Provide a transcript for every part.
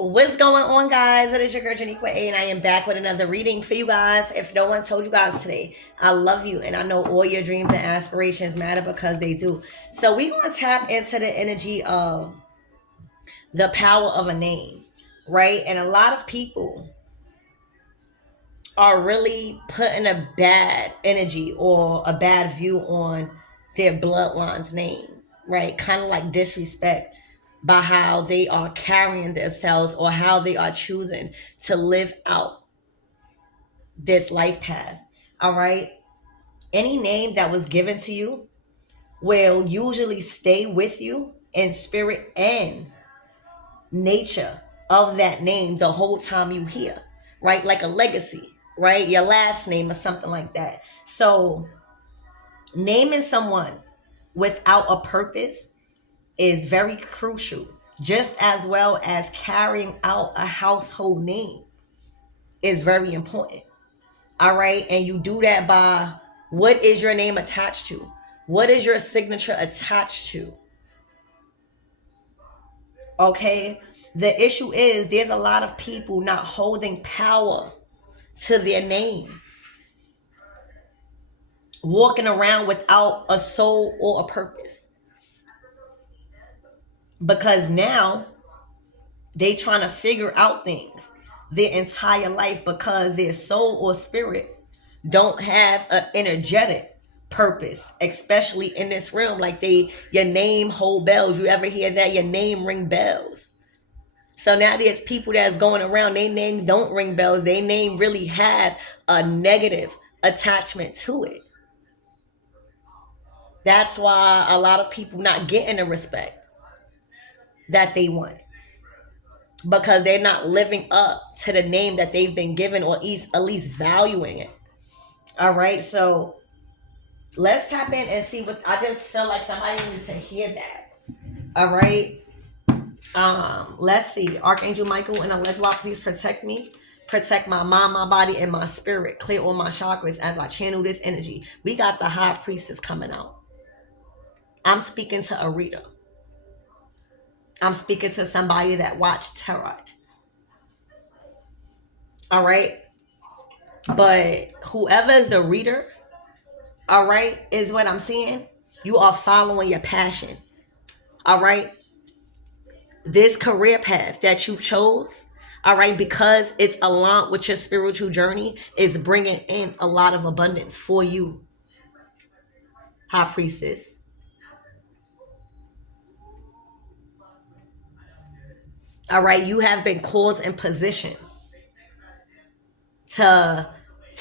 What's going on, guys? It is your girl Janiqua A, and I am back with another reading for you guys. If no one told you guys today, I love you, and I know all your dreams and aspirations matter because they do. So we're going to tap into the energy of the power of a name, right? And a lot of people are really putting a bad energy or a bad view on their bloodline's name, right? Kind of like disrespect by how they are carrying themselves or how they are choosing to live out this life path. All right. Any name that was given to you will usually stay with you in spirit and nature of that name the whole time you here, right? Like a legacy, right? Your last name or something like that. So naming someone without a purpose is very crucial, just as well as carrying out a household name is very important. All right. And you do that by, what is your name attached to? What is your signature attached to? Okay. The issue is there's a lot of people not holding power to their name, walking around without a soul or a purpose. Because now they trying to figure out things their entire life because their soul or spirit don't have an energetic purpose, especially in this realm. Like your name hold bells. You ever hear that? Your name ring bells. So now there's people that's going around, they name don't ring bells. They name really have a negative attachment to it. That's why a lot of people not getting the respect that they want, because they're not living up to the name that they've been given, or at least valuing it. All right, so let's tap in and see what, I just feel like somebody needs to hear that. All right. Let's see. Archangel Michael and Allegua, please protect me. Protect my mind, my body, and my spirit. Clear all my chakras as I channel this energy. We got the high priestess coming out. I'm speaking to a reader. I'm speaking to somebody that watched tarot. All right. But whoever is the reader, all right, is what I'm seeing. You are following your passion. All right. This career path that you chose, all right, because it's aligned with your spiritual journey, is bringing in a lot of abundance for you, high priestess. All right, you have been called in position to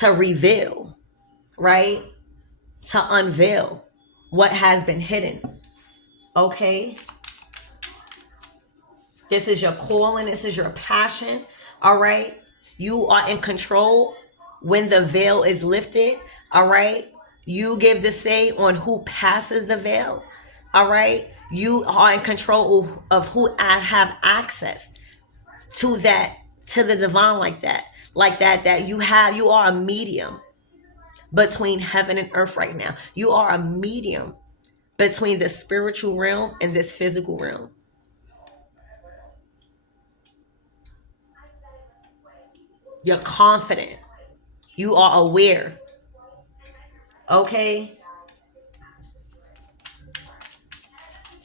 reveal, right, to unveil what has been hidden. Okay, this is your calling, this is your passion. All right, you are in control when the veil is lifted. All right, you give the say on who passes the veil. All right, you are in control of who have access to that, to the divine, like that you are a medium between heaven and earth right now. You are a medium between the spiritual realm and this physical realm. You're confident. You are aware. Okay?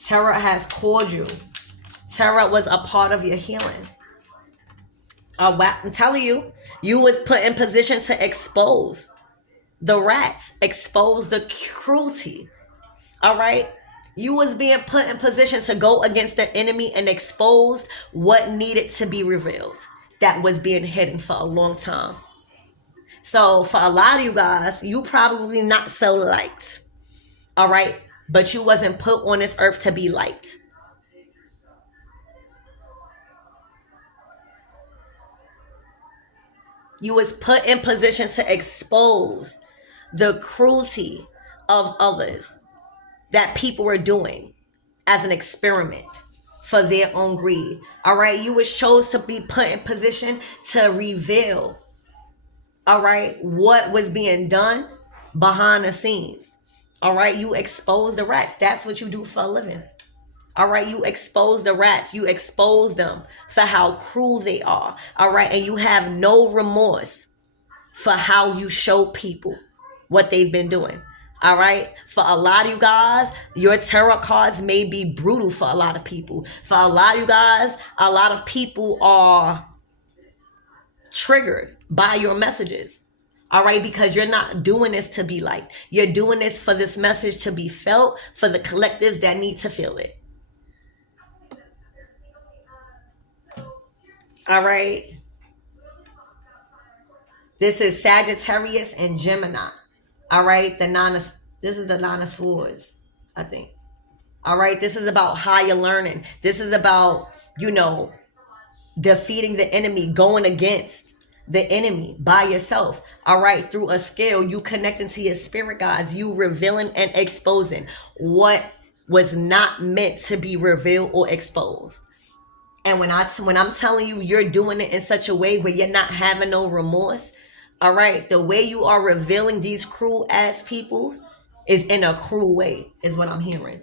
Tarot has called you. Tarot was a part of your healing. I'm telling you, you was put in position to expose the rats, expose the cruelty. All right? You was being put in position to go against the enemy and expose what needed to be revealed that was being hidden for a long time. So for a lot of you guys, you probably not so liked. All right? But you wasn't put on this earth to be liked. You was put in position to expose the cruelty of others that people were doing as an experiment for their own greed. All right, you was chose to be put in position to reveal, all right, what was being done behind the scenes. All right, you expose the rats. That's what you do for a living. All right, you expose the rats. You expose them for how cruel they are. All right, and you have no remorse for how you show people what they've been doing. All right. For a lot of you guys, your tarot cards may be brutal for a lot of people. For a lot of you guys, a lot of people are triggered by your messages. All right, because you're not doing this to be liked. You're doing this for this message to be felt, for the collectives that need to feel it. All right. This is Sagittarius and Gemini. All right. This is the Nine of Swords, I think. All right. This is about higher learning. This is about, defeating the enemy, going against the enemy by yourself. All right. Through a skill, you connecting to your spirit guides, you revealing and exposing what was not meant to be revealed or exposed. And when I'm telling you, you're doing it in such a way where you're not having no remorse. All right. The way you are revealing these cruel ass people is in a cruel way, is what I'm hearing.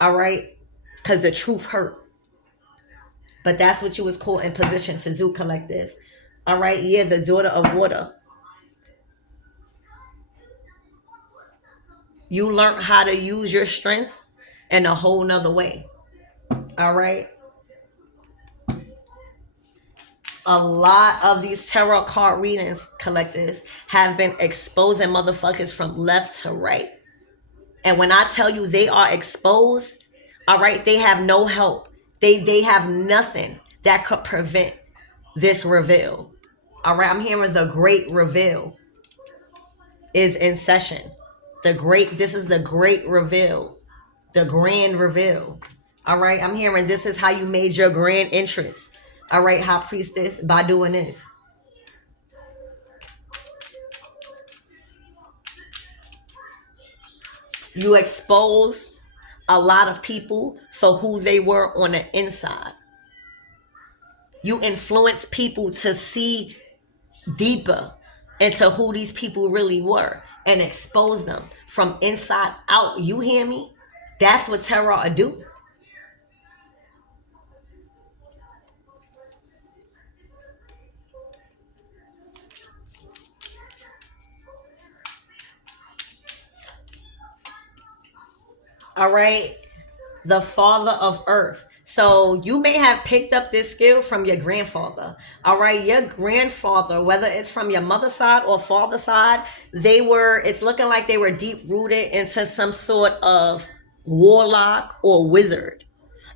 All right. Because the truth hurt. But that's what you was called in position to do, collectives. All right. Yeah. The daughter of water. You learned how to use your strength in a whole nother way. All right. A lot of these tarot card readings, collectives, have been exposing motherfuckers from left to right. And when I tell you they are exposed, all right, they have no help. They have nothing that could prevent this reveal. All right, I'm hearing the great reveal is in session. This is the great reveal. The grand reveal. All right, I'm hearing this is how you made your grand entrance. All right, high priestess, by doing this. You exposed a lot of people for who they were on the inside. You influenced people to see deeper into who these people really were and expose them from inside out. You hear me? That's what tarot do. All right. The father of earth. So you may have picked up this skill from your grandfather. All right. Your grandfather, whether it's from your mother's side or father's side, it's looking like they were deep rooted into some sort of warlock or wizard.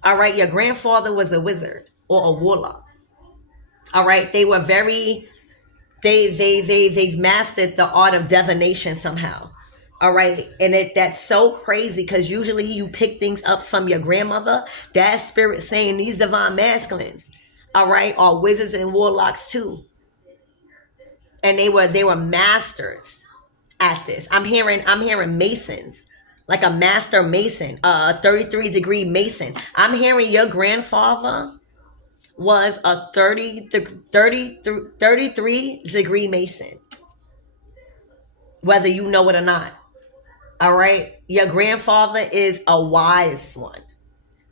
All right. Your grandfather was a wizard or a warlock. All right. They were they've mastered the art of divination somehow. All right. And that's so crazy because usually you pick things up from your grandmother. That spirit saying these divine masculines, all right, are wizards and warlocks too. And they were masters at this. I'm hearing masons, like a master mason, a 33-degree mason. I'm hearing your grandfather was a 33-degree mason, whether you know it or not. All right. Your grandfather is a wise one.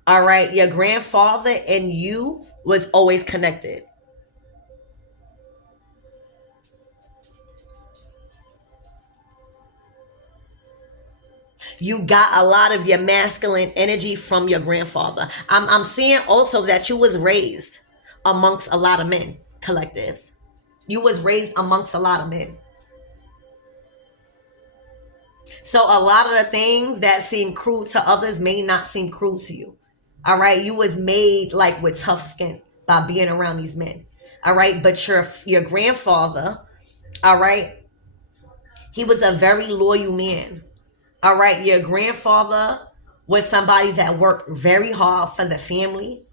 All right. Your grandfather and you was always connected. You got a lot of your masculine energy from your grandfather. I'm seeing also that you was raised amongst a lot of men, collectives. You was raised amongst a lot of men. So a lot of the things that seem cruel to others may not seem cruel to you. All right. You was made like with tough skin by being around these men. All right. But your grandfather, all right, he was a very loyal man. All right. Your grandfather was somebody that worked very hard for the family.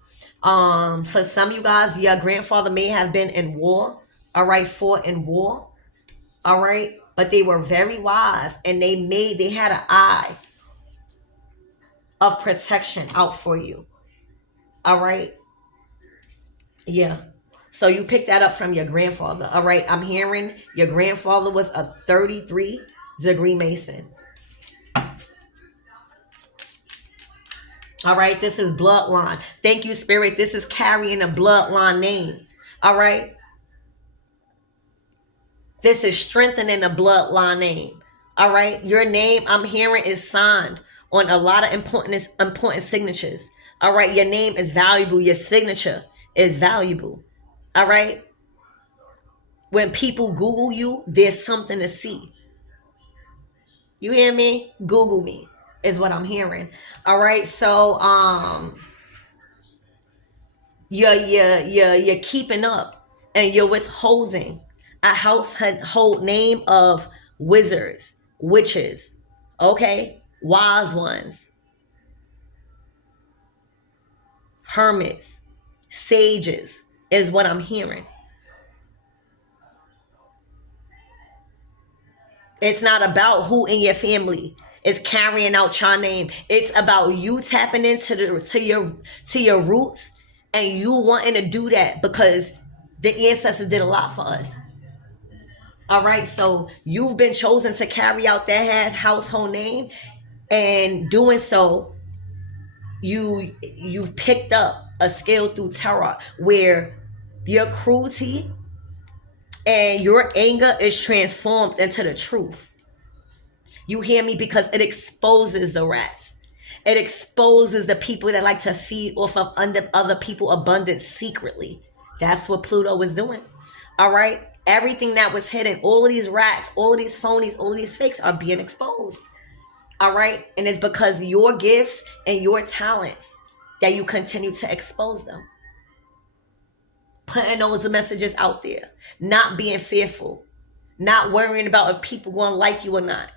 For some of you guys, your grandfather may have been in war. All right. Fought in war. All right. But they were very wise and they had an eye of protection out for you. All right. Yeah. So you picked that up from your grandfather. All right. I'm hearing your grandfather was a 33-degree Mason. All right, this is bloodline. Thank you, Spirit. This is carrying a bloodline name. All right, this is strengthening a bloodline name. All right, your name I'm hearing is signed on a lot of important signatures. All right, your name is valuable. Your signature is valuable. All right, when people Google you, there's something to see. You hear me? Google me is what I'm hearing. All right, so you're keeping up and you're withholding a household name of wizards, witches, okay, wise ones, hermits, sages is what I'm hearing. It's not about who in your family is carrying out your name. It's about you tapping into your roots and you wanting to do that because the ancestors did a lot for us. All right, so you've been chosen to carry out that household name, and doing so, you've picked up a skill through tarot where your cruelty and your anger is transformed into the truth. You hear me? Because it exposes the rats. It exposes the people that like to feed off of other people abundance secretly. That's what Pluto was doing. All right. Everything that was hidden, all of these rats, all of these phonies, all of these fakes are being exposed. All right. And it's because your gifts and your talents that you continue to expose them. Putting those messages out there. Not being fearful. Not worrying about if people going to like you or not.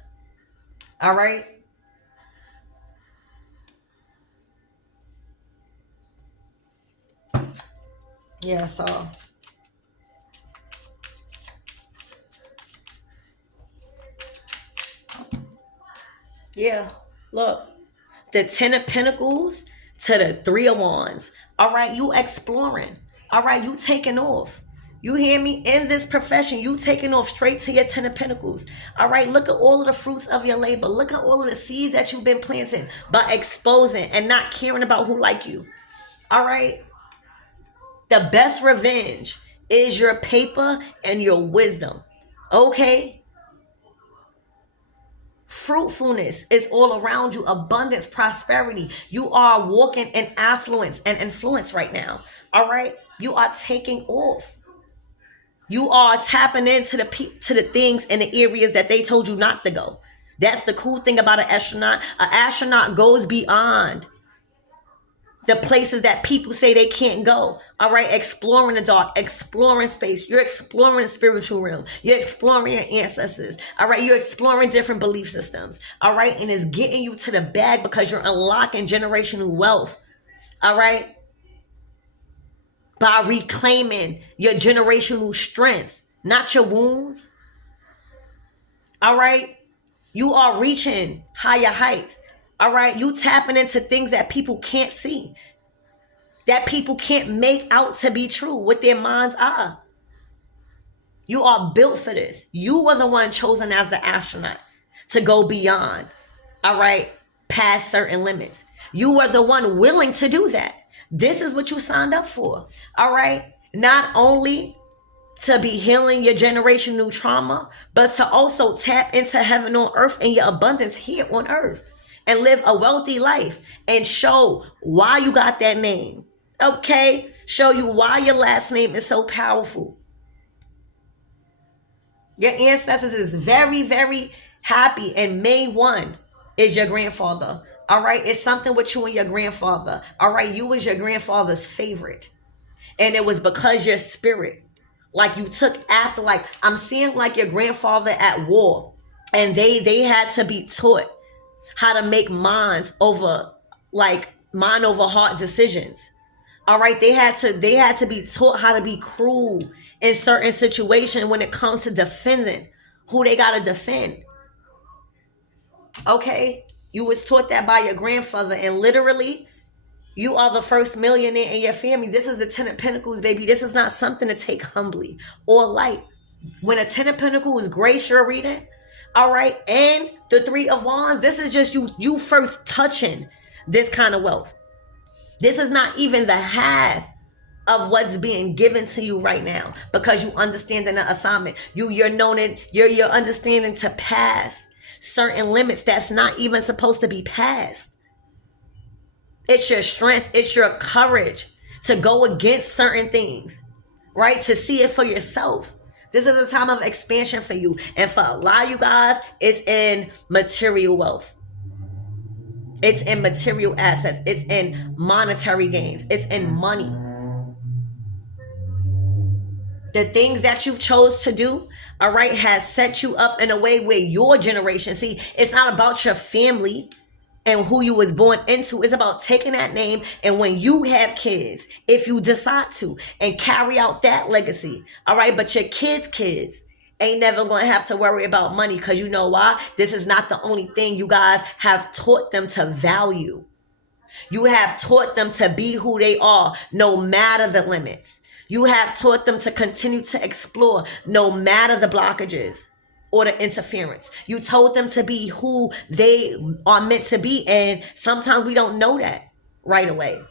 All right. Yeah, so yeah, look. The 10 of Pentacles to the 3 of Wands. All right, you exploring. All right, you taking off. You hear me? In this profession, you taking off straight to your 10 of Pentacles. All right, look at all of the fruits of your labor. Look at all of the seeds that you've been planting, but exposing and not caring about who like you. All right? The best revenge is your paper and your wisdom. Okay? Fruitfulness is all around you. Abundance, prosperity. You are walking in affluence and influence right now. All right? You are taking off. You are tapping into the things and the areas that they told you not to go. That's the cool thing about an astronaut. An astronaut goes beyond the places that people say they can't go. All right, exploring the dark, exploring space. You're exploring the spiritual realm. You're exploring your ancestors. All right, you're exploring different belief systems. All right, and it's getting you to the bag because you're unlocking generational wealth. All right, by reclaiming your generational strength, not your wounds. All right, you are reaching higher heights. All right, you tapping into things that people can't see, that people can't make out to be true with their mind's eye. You are built for this. You were the one chosen as the astronaut to go beyond, all right, past certain limits. You were the one willing to do that. This is what you signed up for, all right? Not only to be healing your generational trauma, but to also tap into heaven on earth and your abundance here on earth and live a wealthy life and show why you got that name. Okay? Show you why your last name is so powerful. Your ancestors is very, very happy, and May 1 is your grandfather. All right? It's something with you and your grandfather. All right? You was your grandfather's favorite. And it was because your spirit, like you took after, like I'm seeing like your grandfather at war, and they had to be taught how to make mind over heart decisions. All right, they had to be taught how to be cruel in certain situations when it comes to defending who they got to defend. Okay, you was taught that by your grandfather, and literally you are the first millionaire in your family. This is the 10 of Pentacles, baby. This is not something to take humbly or light. When a 10 of Pentacles is grace you're reading, all right, and the 3 of Wands, this is just you first touching this kind of wealth. This is not even the half of what's being given to you right now, because you understanding the assignment. You're known it. You're understanding to pass certain limits that's not even supposed to be passed. It's your strength. It's your courage to go against certain things, right? To see it for yourself. This is a time of expansion for you. And for a lot of you guys, it's in material wealth. It's in material assets. It's in monetary gains. It's in money. The things that you've chose to do, all right, has set you up in a way where your generation, see, it's not about your family and who you was born into. It's about taking that name, and when you have kids, if you decide to, and carry out that legacy, all right, but your kids ain't never going to have to worry about money, because you know why? This is not the only thing you guys have taught them to value. You have taught them to be who they are, no matter the limits. You have taught them to continue to explore, no matter the blockages or the interference. You told them to be who they are meant to be, and sometimes we don't know that right away.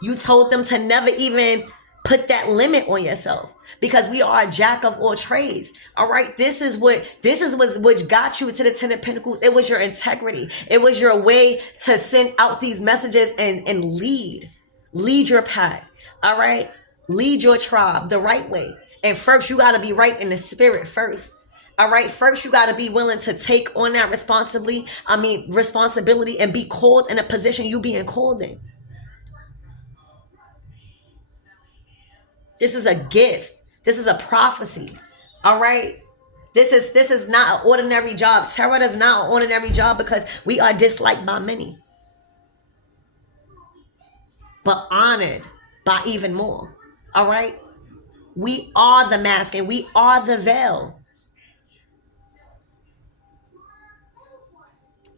You told them to never even put that limit on yourself, because we are a jack of all trades. All right. This is what got you to the 10 of Pentacles. It was your integrity. It was your way to send out these messages and lead your pack. All right. Lead your tribe the right way. And first, you got to be right in the spirit first. All right. First, you got to be willing to take on that responsibility and be called in a position you being called in. This is a gift. This is a prophecy. All right. This is not an ordinary job. Tarot is not an ordinary job, because we are disliked by many, but honored by even more. All right. We are the mask and we are the veil.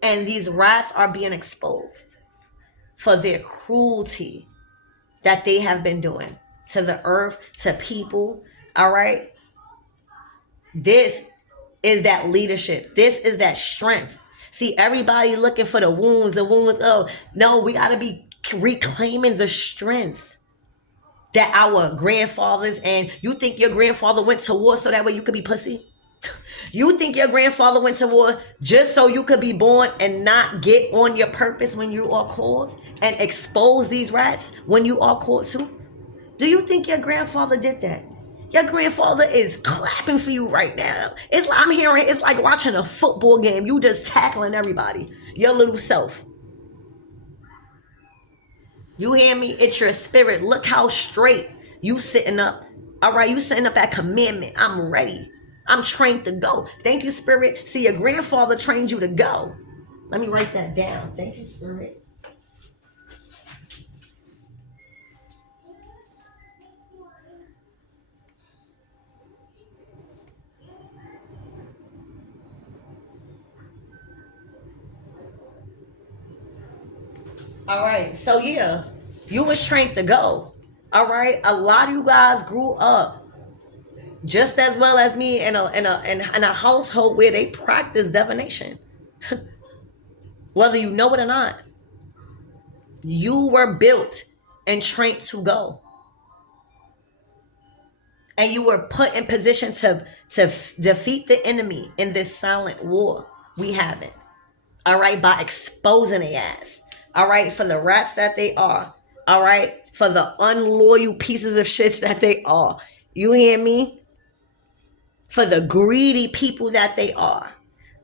And these rats are being exposed for their cruelty that they have been doing to the earth, to people. All right. This is that leadership. This is that strength. See, everybody looking for the wounds. Oh, no, we got to be reclaiming the strength that our grandfathers, and you think your grandfather went to war so that way you could be pussy? You think your grandfather went to war just so you could be born and not get on your purpose when you are called, and expose these rats when you are called to? Do you think your grandfather did that? Your grandfather is clapping for you right now. It's like I'm hearing, it's like watching a football game. You just tackling everybody. Your little self. You hear me? It's your spirit. Look how straight you sitting up. All right, you sitting up at commandment. I'm ready. I'm trained to go. Thank you, spirit. See, your grandfather trained you to go. Let me write that down. Thank you, spirit. All right. So yeah, you was trained to go. All right. A lot of you guys grew up just as well as me in a household where they practice divination. Whether you know it or not, you were built and trained to go. And you were put in position to defeat the enemy in this silent war we have it. All right, by exposing their ass. All right, for the rats that they are. All right, for the unloyal pieces of shits that they are. You hear me? For the greedy people that they are.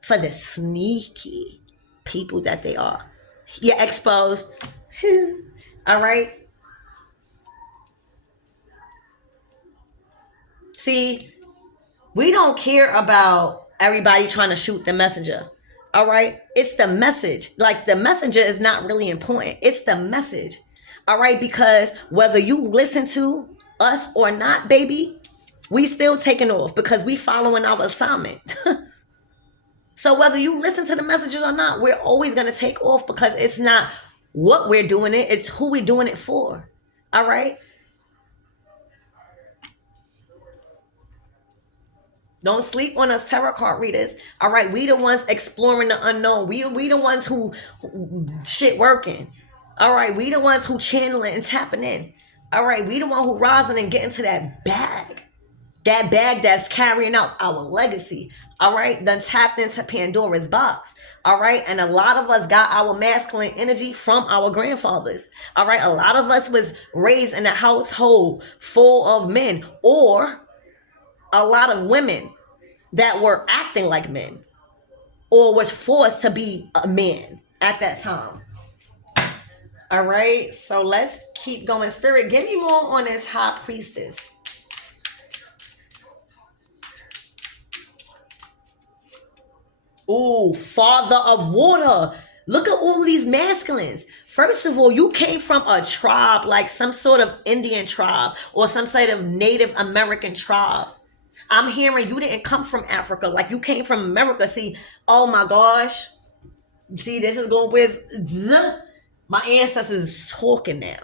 For the sneaky people that they are. You're exposed. All right. See, we don't care about everybody trying to shoot the messenger. All right. It's the message. Like, the messenger is not really important. It's the message. All right. Because whether you listen to us or not, baby, we still taking off because we following our assignment. So whether you listen to the messages or not, we're always going to take off, because it's not what we're doing it. It's who we're doing it for. All right. Don't sleep on us tarot card readers. All right. We the ones exploring the unknown. We the ones who shit working. All right, we the ones who channeling and tapping in. All right, we the one who rising and getting to that bag. That bag that's carrying out our legacy. All right, done tapped into Pandora's box. All right, and a lot of us got our masculine energy from our grandfathers. All right, a lot of us was raised in a household full of men, or a lot of women that were acting like men, or was forced to be a man at that time. All right, so let's keep going. Spirit, give me more on this high priestess. Ooh, father of water. Look at all of these masculines. First of all, you came from a tribe, like some sort of Indian tribe or some sort of Native American tribe. I'm hearing you didn't come from Africa, like you came from America. See, oh my gosh. See, this is going with my ancestors is talking now.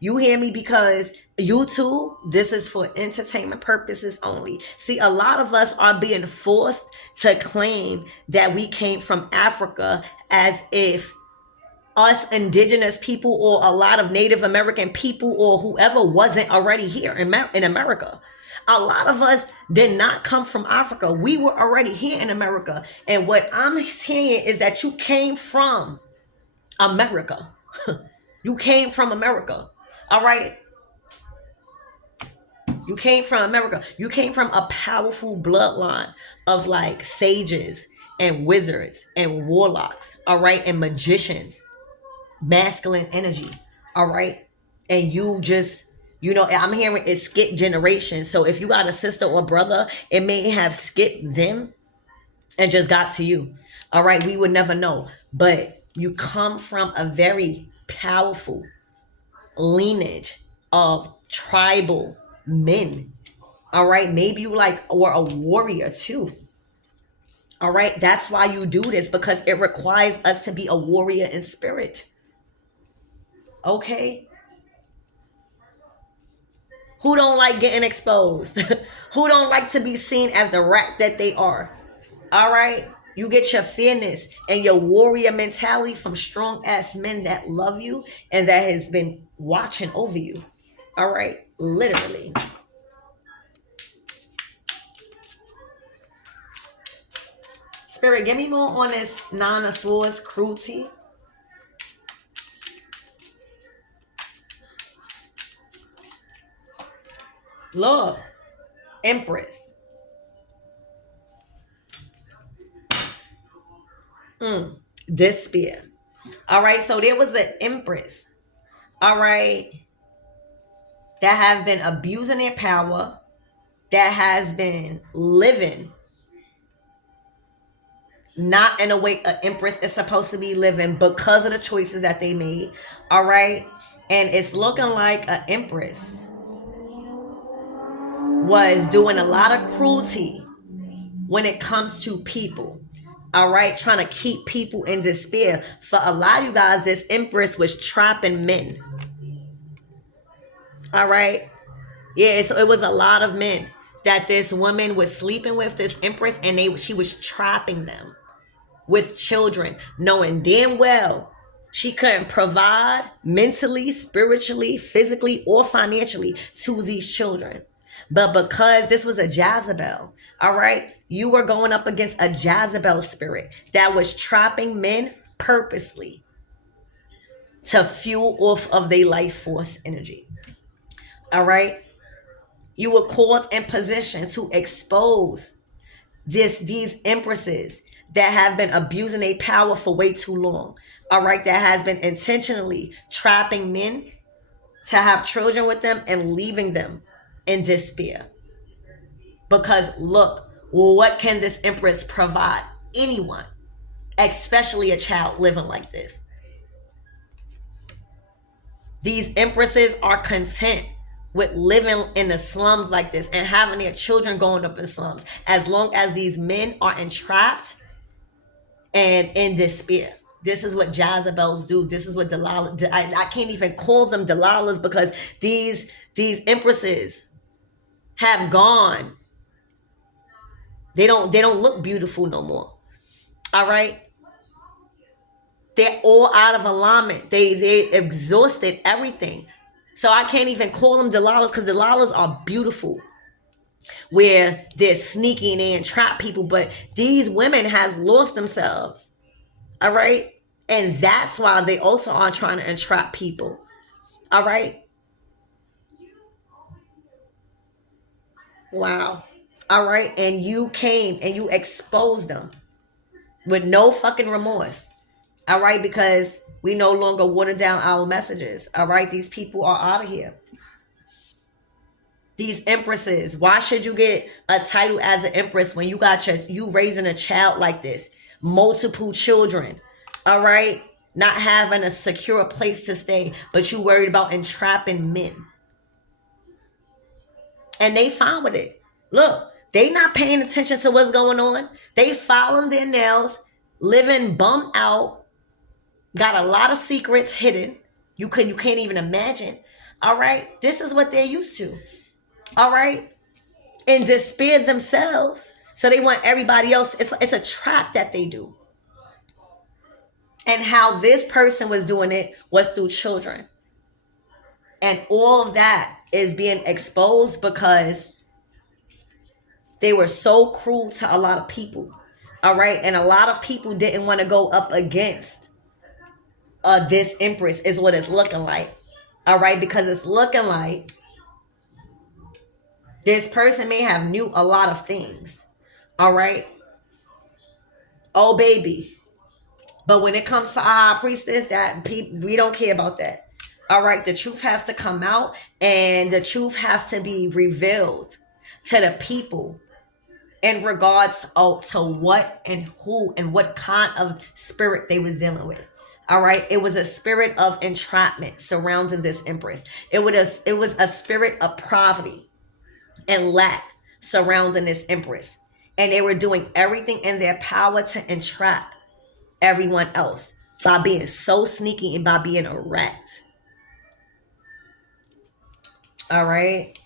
You hear me? Because YouTube, this is for entertainment purposes only. See, a lot of us are being forced to claim that we came from Africa as if us indigenous people or a lot of Native American people or whoever wasn't already here in America. A lot of us did not come from Africa. We were already here in America. And what I'm saying is that you came from America. You came from America. All right. You came from America. You came from a powerful bloodline of like sages and wizards and warlocks, all right, and magicians, masculine energy, all right. And you just, I'm hearing it skip generations. So if you got a sister or brother, it may have skipped them and just got to you. All right, we would never know. But you come from a very powerful lineage of tribal men. All right, maybe you like or a warrior too. All right, that's why you do this, because it requires us to be a warrior in spirit. Okay, who don't like getting exposed? Who don't like to be seen as the rat that they are? All right, you get your fairness and your warrior mentality from strong ass men that love you and that has been watching over you. All right, literally. Spirit, give me more on this Nine of Swords, cruelty. Look, Empress. Despair. All right, so there was an Empress. All right, that have been abusing their power, that has been living not in a way an Empress is supposed to be living because of the choices that they made. All right, and it's looking like an Empress was doing a lot of cruelty when it comes to people. All right, trying to keep people in despair. For a lot of you guys, this Empress was trapping men. All right, yeah, so it was a lot of men that this woman was sleeping with, this Empress, and she was trapping them with children, knowing damn well she couldn't provide mentally, spiritually, physically, or financially to these children. But because this was a Jezebel, all right, you were going up against a Jezebel spirit that was trapping men purposely to fuel off of their life force energy. All right, you were called in position to expose these empresses that have been abusing their power for way too long. All right, that has been intentionally trapping men to have children with them and leaving them in despair. Because look, what can this empress provide anyone, especially a child living like this? These empresses are content with living in the slums like this and having their children going up in slums, as long as these men are entrapped and in despair. This is what Jezebels do. This is what Delilah. I can't even call them Delilahs, because these empresses have gone. They don't look beautiful no more. All right. They're all out of alignment. They exhausted everything. So I can't even call them Delilahs, because Delilahs are beautiful, where they're sneaky and they entrap people. But these women has lost themselves. All right. And that's why they also are trying to entrap people. All right. Wow. All right. And you came and you exposed them with no fucking remorse. All right. Because we no longer water down our messages. All right. These people are out of here. These empresses. Why should you get a title as an empress when you raising a child like this? Multiple children. All right. Not having a secure place to stay, but you worried about entrapping men. And they fine with it. Look, they not paying attention to what's going on. They filing their nails, living bummed out, got a lot of secrets hidden. You can't even imagine. All right, this is what they're used to. All right, and despair themselves. So they want everybody else. It's a trap that they do. And how this person was doing it was through children. And all of that is being exposed because they were so cruel to a lot of people. All right. And a lot of people didn't want to go up against this empress, is what it's looking like. All right. Because it's looking like this person may have knew a lot of things. All right. Oh, baby. But when it comes to our priestess, we don't care about that. All right. The truth has to come out, and the truth has to be revealed to the people in regards to what and who and what kind of spirit they was dealing with. All right. It was a spirit of entrapment surrounding this empress. It was a spirit of poverty and lack surrounding this empress. And they were doing everything in their power to entrap everyone else by being so sneaky and by being a rat. All right.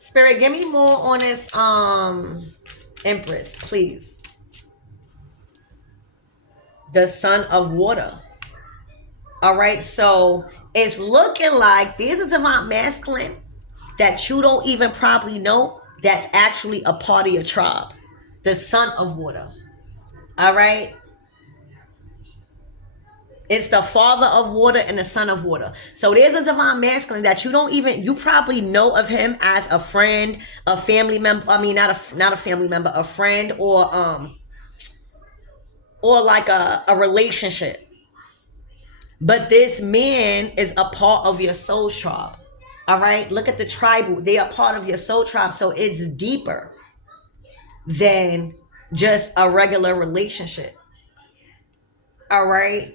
Spirit, give me more on this empress, please. The son of water. All right, so it's looking like there's a divine masculine that you don't even probably know that's actually a part of your tribe. The son of water. All right. It's the father of water and the son of water. So there's a divine masculine that you probably know of him as a friend, a family member. I mean, not a family member, a friend, or like a relationship. But this man is a part of your soul tribe. All right. Look at the tribal. They are part of your soul tribe. So it's deeper than just a regular relationship. All right.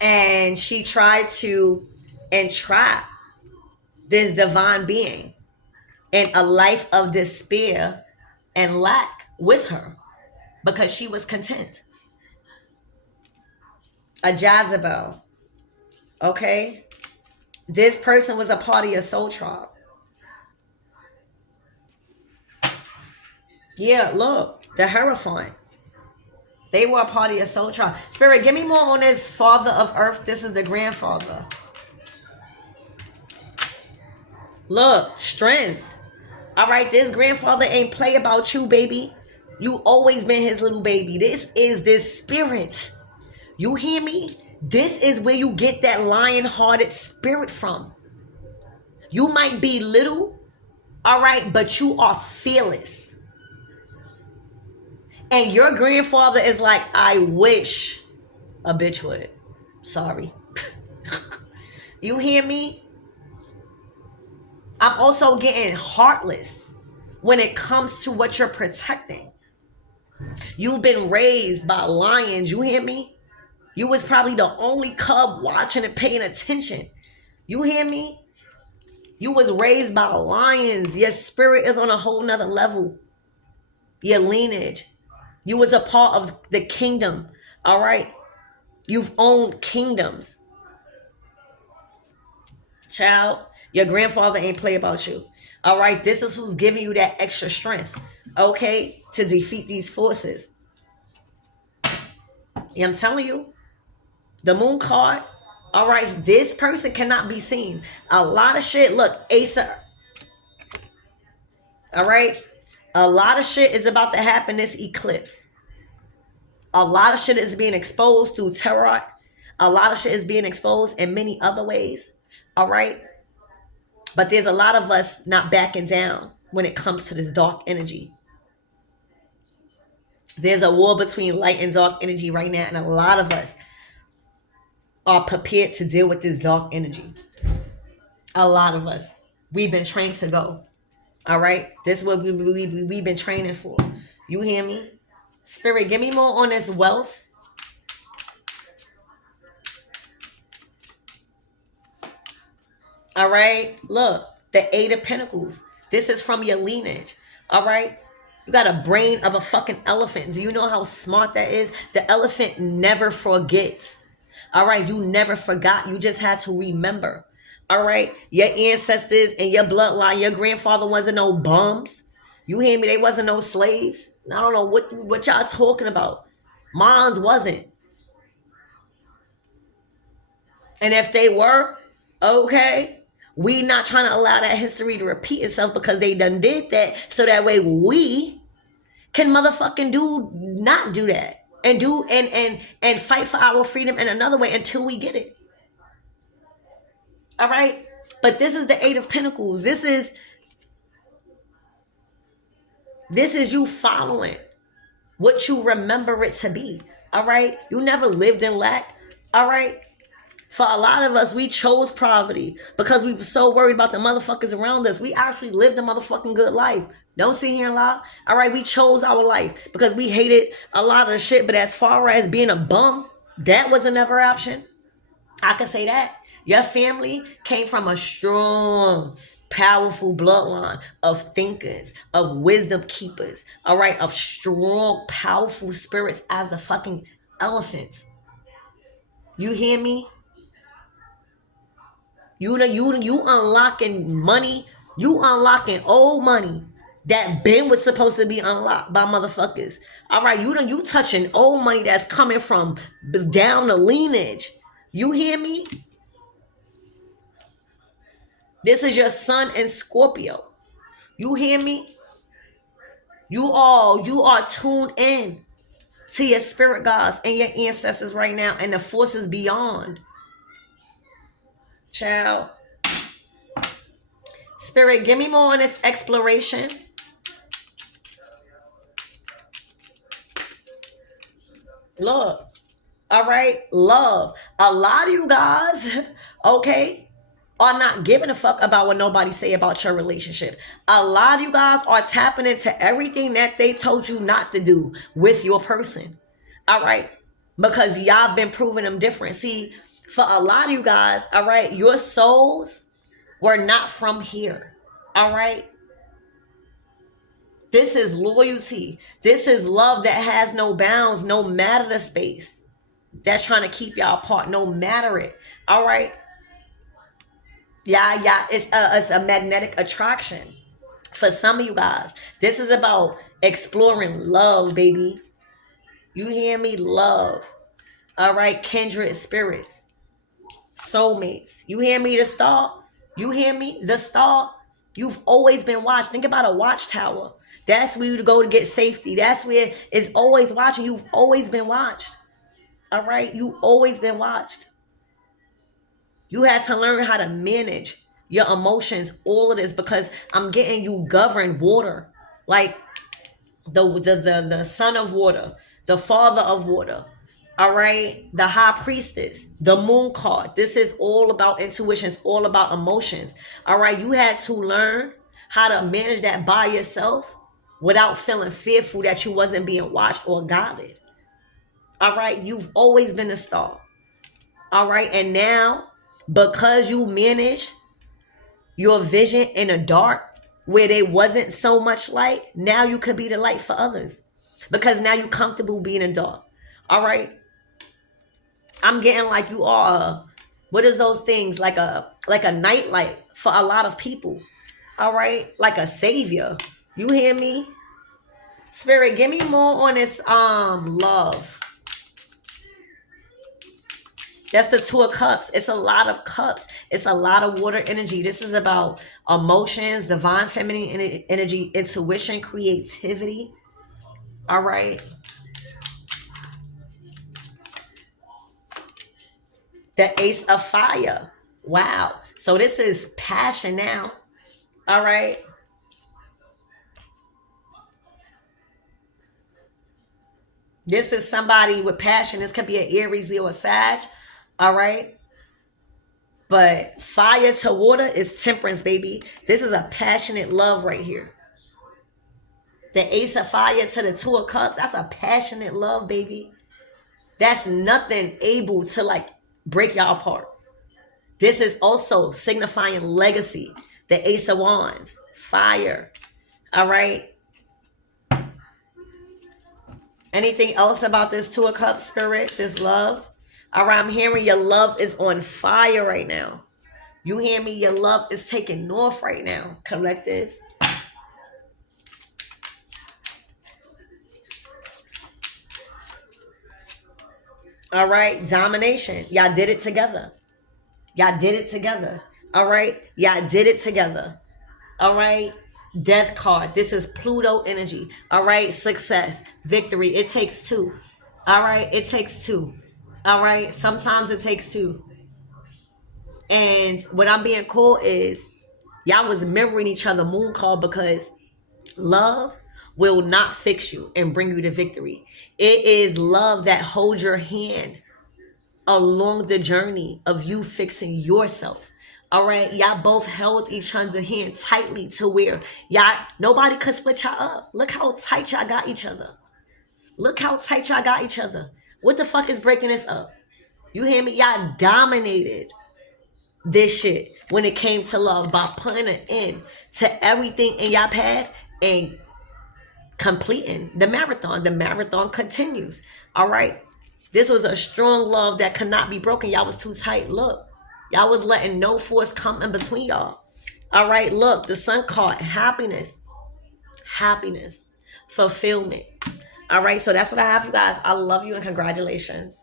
And she tried to entrap this divine being in a life of despair and lack with her because she was content. A Jezebel. Okay. This person was a part of your soul tribe. Yeah, look, the Hierophant. They were a part of your soul tribe. Spirit, give me more on this father of earth. This is the grandfather. Look, strength. All right, this grandfather ain't play about you, baby. You always been his little baby. This is this spirit. You hear me? This is where you get that lion-hearted spirit from. You might be little, all right, but you are fearless. And your grandfather is like, I wish a bitch would. Sorry. You hear me? I'm also getting heartless when it comes to what you're protecting. You've been raised by lions. You hear me? You was probably the only cub watching and paying attention. You hear me? You was raised by lions. Your spirit is on a whole nother level. Your lineage. You was a part of the kingdom. All right. You've owned kingdoms. Child, your grandfather ain't play about you. All right, this is who's giving you that extra strength, okay, to defeat these forces. Yeah, I'm telling you, the moon card. All right, this person cannot be seen. A lot of shit. Look, Asa. All right, a lot of shit is about to happen this eclipse. A lot of shit is being exposed through tarot. A lot of shit is being exposed in many other ways. All right, but there's a lot of us not backing down when it comes to this dark energy. There's a war between light and dark energy right now, and a lot of us are prepared to deal with this dark energy. A lot of us. We've been trained to go. All right? This is what we've been training for. You hear me? Spirit, give me more on this wealth. All right? Look, the Eight of Pentacles. This is from your lineage. All right? You got a brain of a fucking elephant. Do you know how smart that is? The elephant never forgets. All right? You never forgot. You just had to remember. All right? Your ancestors and your bloodline, your grandfather wasn't no bums. You hear me? They wasn't no slaves. I don't know what y'all talking about. Mines wasn't. And if they were, okay, we not trying to allow that history to repeat itself because they done did that. So that way we can motherfucking not do that. And do and fight for our freedom in another way until we get it. All right? But this is the Eight of Pentacles. This is you following what you remember it to be. All right? You never lived in lack. All right? For a lot of us, we chose poverty because we were so worried about the motherfuckers around us. We actually lived a motherfucking good life. Don't sit here and lie. All right, we chose our life because we hated a lot of the shit. But as far as being a bum, that was another option. I can say that. Your family came from a strong, powerful bloodline of thinkers, of wisdom keepers, all right, of strong, powerful spirits as the fucking elephants. You hear me? You unlocking money. You unlocking old money that Ben was supposed to be unlocked by motherfuckers. All right, you touching old money that's coming from down the lineage. You hear me? This is your sun in Scorpio. You hear me? You are tuned in to your spirit gods and your ancestors right now and the forces beyond. Child. Spirit, give me more on this exploration. Look. All right. Love. A lot of you guys, okay, are not giving a fuck about what nobody say about your relationship. A lot of you guys are tapping into everything that they told you not to do with your person. All right. Because y'all been proving them different. See, for a lot of you guys, all right, your souls were not from here. All right. This is loyalty. This is love that has no bounds, no matter the space that's trying to keep y'all apart, no matter it. All right. Yeah, it's a magnetic attraction for some of you guys. This is about exploring love, baby. You hear me? Love. All right, kindred spirits, soulmates. You hear me? The star. You hear me? The star. You've always been watched. Think about a watchtower. That's where you go to get safety. That's where it's always watching. You've always been watched. All right, you always been watched. You had to learn how to manage your emotions, all of this, because I'm getting you governed water, like the son of water, the father of water. All right, the high priestess, the moon card. This is all about intuition. It's all about emotions. All right, you had to learn how to manage that by yourself without feeling fearful that you wasn't being watched or guided. All right, you've always been a star. All right, and now because you managed your vision in the dark where there wasn't so much light, now you could be the light for others because now you're comfortable being in dark. All right, I'm getting like you are what is those things, like like a nightlight for a lot of people. All right, like a savior. You hear me? Spirit, give me more on this love. That's the Two of Cups. It's a lot of cups. It's a lot of water energy. This is about emotions, divine feminine energy, intuition, creativity. All right. The Ace of Fire. Wow. So this is passion now. All right. This is somebody with passion. This could be an Aries, Leo, or Sag. All right. But fire to water is temperance, baby. This is a passionate love right here. The Ace of Fire to the Two of Cups. That's a passionate love, baby. That's nothing able to like break y'all apart. This is also signifying legacy. The Ace of Wands. Fire. All right. Anything else about this Two of Cups spirit, this love? All right, I'm hearing your love is on fire right now. You hear me? Your love is taking north right now, collectives. All right, domination. Y'all did it together. Y'all did it together. All right, y'all did it together. All right, death card. This is Pluto energy. All right, success, victory. It takes two. All right, it takes two. All right, sometimes it takes two. And what I'm being called is y'all was mirroring each other moon call because love will not fix you and bring you to victory. It is love that holds your hand along the journey of you fixing yourself. All right, y'all both held each other's hand tightly to where y'all nobody could split y'all up. Look how tight y'all got each other. Look how tight y'all got each other. What the fuck is breaking this up? You hear me? Y'all dominated this shit when it came to love by putting an end to everything in y'all path and completing the marathon. The marathon continues. All right. This was a strong love that could not be broken. Y'all was too tight. Look, y'all was letting no force come in between y'all. All right. Look, the sun card, happiness, happiness, fulfillment. All right. So that's what I have, you guys. I love you and congratulations.